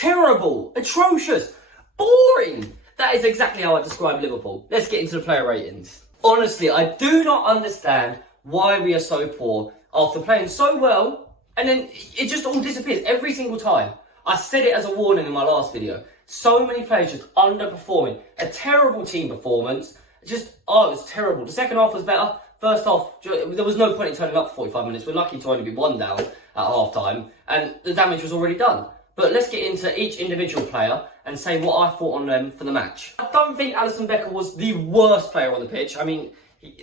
Terrible, atrocious, boring. That is exactly how I describe Liverpool. Let's get into the player ratings. Honestly, I do not understand why we are so poor after playing so well, and then it just all disappears every single time. I said it as a warning in my last video. So many players just underperforming. A terrible team performance. It was terrible. The second half was better. First half, there was no point in turning up for 45 minutes. We're lucky to only be 1 down at half time, and the damage was already done. But let's get into each individual player and say what I thought on them for the match. I don't think Alisson Becker was the worst player on the pitch. I mean,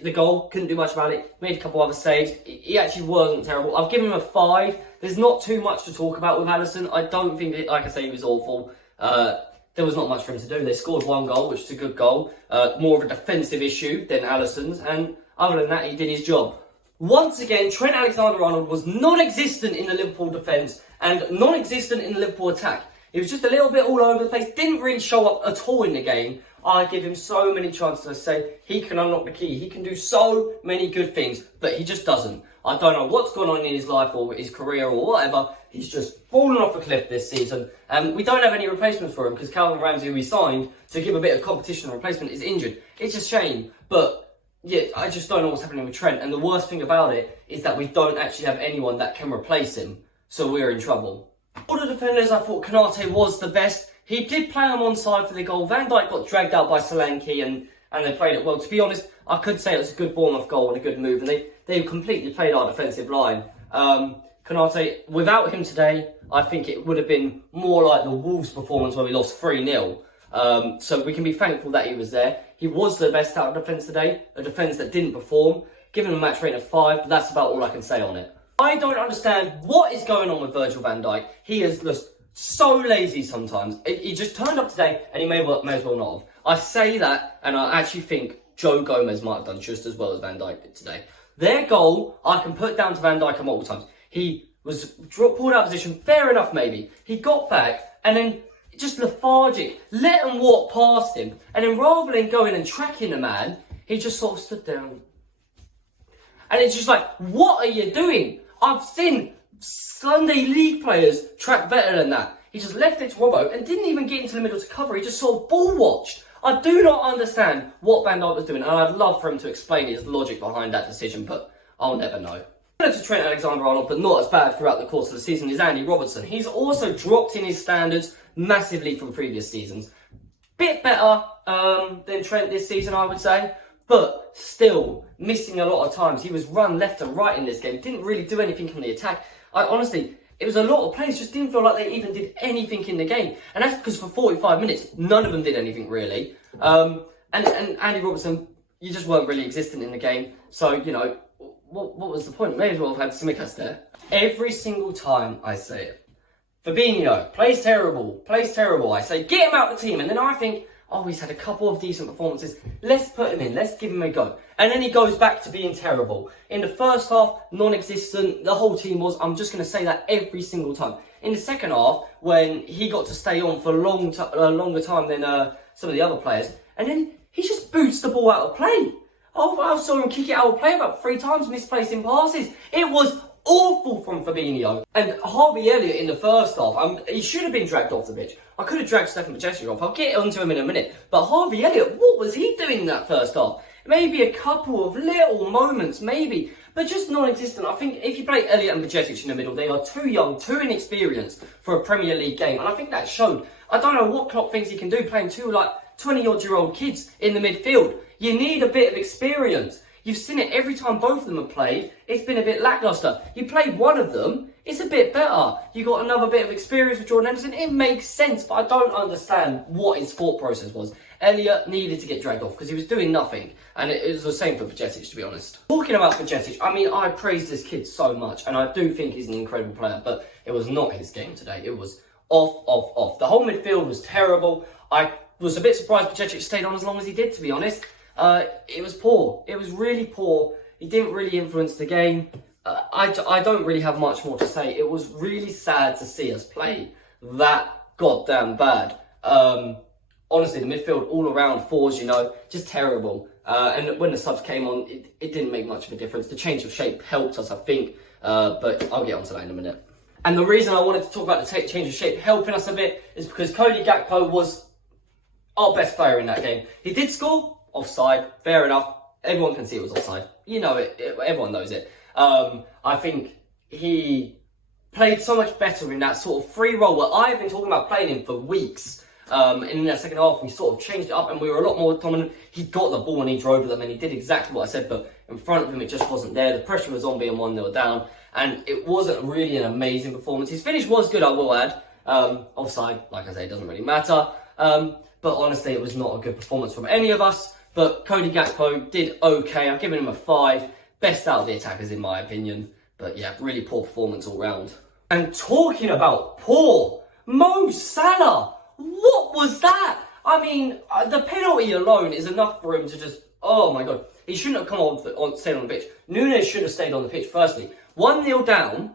the goal, couldn't do much about it. Made a couple other saves. He actually wasn't terrible. I've given him a 5. There's not too much to talk about with Alisson. I don't think, like I say, he was awful. There was not much for him to do. They scored 1 goal, which is a good goal. More of a defensive issue than Alisson's. And other than that, he did his job. Once again, Trent Alexander-Arnold was non-existent in the Liverpool defence and non-existent in the Liverpool attack. He was just a little bit all over the place. Didn't really show up at all in the game. I give him so many chances. I say he can unlock the key. He can do so many good things, but he just doesn't. I don't know what's gone on in his life or his career or whatever. He's just fallen off a cliff this season. And we don't have any replacements for him because Calvin Ramsey, who we signed to give a bit of competition and replacement, is injured. It's a shame, but yeah, I just don't know what's happening with Trent. And the worst thing about it is that we don't actually have anyone that can replace him. So we're in trouble. All the defenders, I thought Konate was the best. He did play him on side for the goal. Van Dijk got dragged out by Solanke and they played it well. To be honest, I could say it was a good Bournemouth goal and a good move. And they completely played our defensive line. Konate, without him today, I think it would have been more like the Wolves performance where we lost 3-0. So we can be thankful that he was there. He was the best out of defence today, a defence that didn't perform. Given him a match rating of 5, but that's about all I can say on it. I don't understand what is going on with Virgil van Dijk. He is just so lazy sometimes. He just turned up today and he may as well not have. I say that and I actually think Joe Gomez might have done just as well as Van Dijk did today. Their goal, I can put down to Van Dijk multiple times. He was pulled out of position, fair enough maybe. He got back and then just lethargic, let him walk past him. And then rather than going and tracking the man, he just sort of stood down. And it's just like, what are you doing? I've seen Sunday League players track better than that. He just left it to Robbo and didn't even get into the middle to cover. He just sort of ball watched. I do not understand what Van Dijk was doing, and I'd love for him to explain his logic behind that decision, but I'll never know. To Trent Alexander-Arnold, but not as bad throughout the course of the season, is Andy Robertson. He's also dropped in his standards massively from previous seasons. Bit better than Trent this season, I would say, but still missing a lot of times. He was run left and right in this game, didn't really do anything on the attack. Honestly, it was a lot of players just didn't feel like they even did anything in the game, and that's because for 45 minutes none of them did anything really. And Andy Robertson, you just weren't really existent in the game, so you know what was the point? May as well have had Tsimikas there. Every single time I say it, Fabinho plays terrible. I say get him out of the team, and then I think, oh, he's had a couple of decent performances. Let's put him in. Let's give him a go. And then he goes back to being terrible. In the first half, non-existent. The whole team was. I'm just going to say that every single time. In the second half, when he got to stay on for a longer time than some of the other players, and then he just boots the ball out of play. Oh, I saw him kick it out of play about 3 times, misplacing passes. It was awful from Fabinho. And Harvey Elliott in the first half, he should have been dragged off the pitch. I could have dragged Stefan Bajcetic off. I'll get onto him in a minute. But Harvey Elliott, what was he doing in that first half? Maybe a couple of little moments, maybe, but just non-existent. I think if you play Elliott and Bajcetic in the middle, they are too young, too inexperienced for a Premier League game. And I think that showed. I don't know what Klopp thinks he can do playing 2 20-odd-year-old kids in the midfield. You need a bit of experience. You've seen it every time both of them have played. It's been a bit lacklustre. You played one of them, it's a bit better. You got another bit of experience with Jordan Henderson. It makes sense, but I don't understand what his thought process was. Elliott needed to get dragged off because he was doing nothing. And it was the same for Bajcetic, to be honest. Talking about Bajcetic, I mean, I praise this kid so much, and I do think he's an incredible player, but it was not his game today. It was off. The whole midfield was terrible. I was a bit surprised Bajcetic stayed on as long as he did, to be honest. It was poor. It was really poor. He didn't really influence the game. I don't really have much more to say. It was really sad to see us play that goddamn bad. Honestly, the midfield all around 4s, just terrible. And when the subs came on, it didn't make much of a difference. The change of shape helped us, I think. But I'll get onto that in a minute. And the reason I wanted to talk about the change of shape helping us a bit is because Cody Gakpo was our best player in that game. He did score, offside, fair enough. Everyone can see it was offside. You know it, everyone knows it. I think he played so much better in that sort of free role where I've been talking about playing him for weeks. And in that second half, we sort of changed it up and we were a lot more dominant. He got the ball and he drove them and he did exactly what I said, but in front of him, it just wasn't there. The pressure was on being 1-0 down and it wasn't really an amazing performance. His finish was good, I will add. Offside, like I say, it doesn't really matter. But honestly, it was not a good performance from any of us. But Cody Gakpo did okay. I've given him a 5. Best out of the attackers, in my opinion. But yeah, really poor performance all round. And talking about poor, Mo Salah. What was that? I mean, the penalty alone is enough for him to just... Oh my God. He shouldn't have come on, stayed on the pitch. Nunes should have stayed on the pitch, firstly. 1-0 down.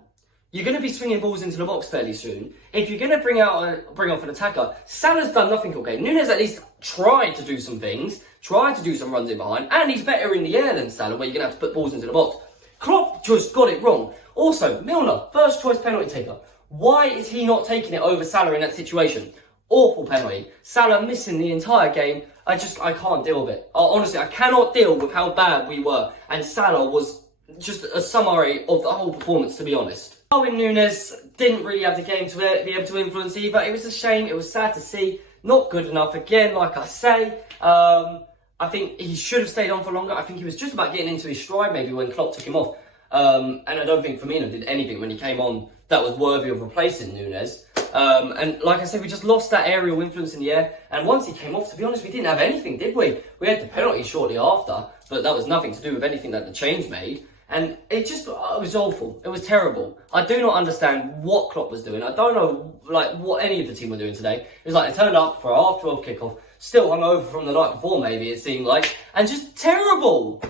You're going to be swinging balls into the box fairly soon. If you're going to bring off an attacker, Salah's done nothing okay. Nunes at least tried to do some things, tried to do some runs in behind, and he's better in the air than Salah, where you're going to have to put balls into the box. Klopp just got it wrong. Also, Milner, first choice penalty taker. Why is he not taking it over Salah in that situation? Awful penalty. Salah missing the entire game. I can't deal with it. Honestly, I cannot deal with how bad we were. And Salah was just a summary of the whole performance, to be honest. Darwin Núñez didn't really have the game to be able to influence either. It was a shame. It was sad to see. Not good enough. Again, like I say, I think he should have stayed on for longer. I think he was just about getting into his stride maybe when Klopp took him off. And I don't think Firmino did anything when he came on that was worthy of replacing Núñez. And like I said, we just lost that aerial influence in the air. And once he came off, to be honest, we didn't have anything, did we? We had the penalty shortly after, but that was nothing to do with anything that the change made. And it was awful. It was terrible. I do not understand what Klopp was doing. I don't know what any of the team were doing today. It was like they turned up for a 12:30 kickoff, still hungover from the night before maybe, it seemed like, and just terrible.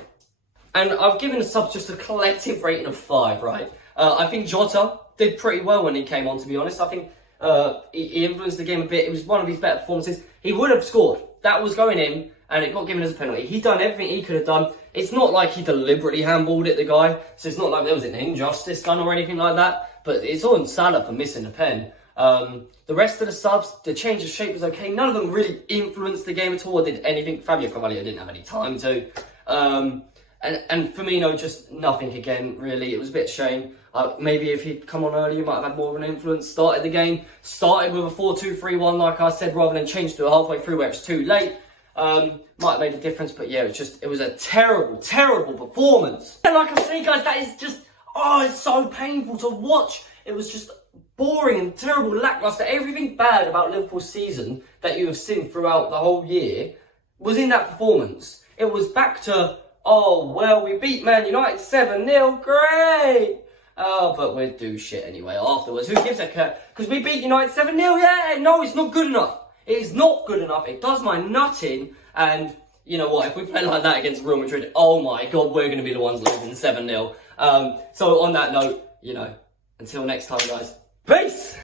And I've given the subs just a collective rating of 5, right? I think Jota did pretty well when he came on, to be honest. I think he influenced the game a bit. It was one of his better performances. He would have scored. That was going in, and it got given as a penalty. He'd done everything he could have done. It's not like he deliberately handballed it, the guy. So it's not like there was an injustice done or anything like that. But it's on Salah for missing the pen. The rest of the subs, the change of shape was okay. None of them really influenced the game at all or did anything. Fabio Carvalho didn't have any time to. And Firmino, just nothing again, really. It was a bit of a shame. Maybe if he'd come on earlier, he might have had more of an influence. Started the game, started with a 4-2-3-1, like I said, rather than change to a halfway through where it's too late. Might have made a difference, but yeah, it was a terrible, terrible performance. And like I say, guys, that is just, it's so painful to watch. It was just boring and terrible, lackluster. Everything bad about Liverpool's season that you have seen throughout the whole year was in that performance. It was back to, we beat Man United 7-0, great! But we'd do shit anyway afterwards. Who gives a cat? Because we beat United 7-0, yeah? No, it's not good enough. It is not good enough. It does my nut in. And you know what? If we play like that against Real Madrid, oh my God, we're going to be the ones losing 7-0. So on that note, until next time, guys. Peace!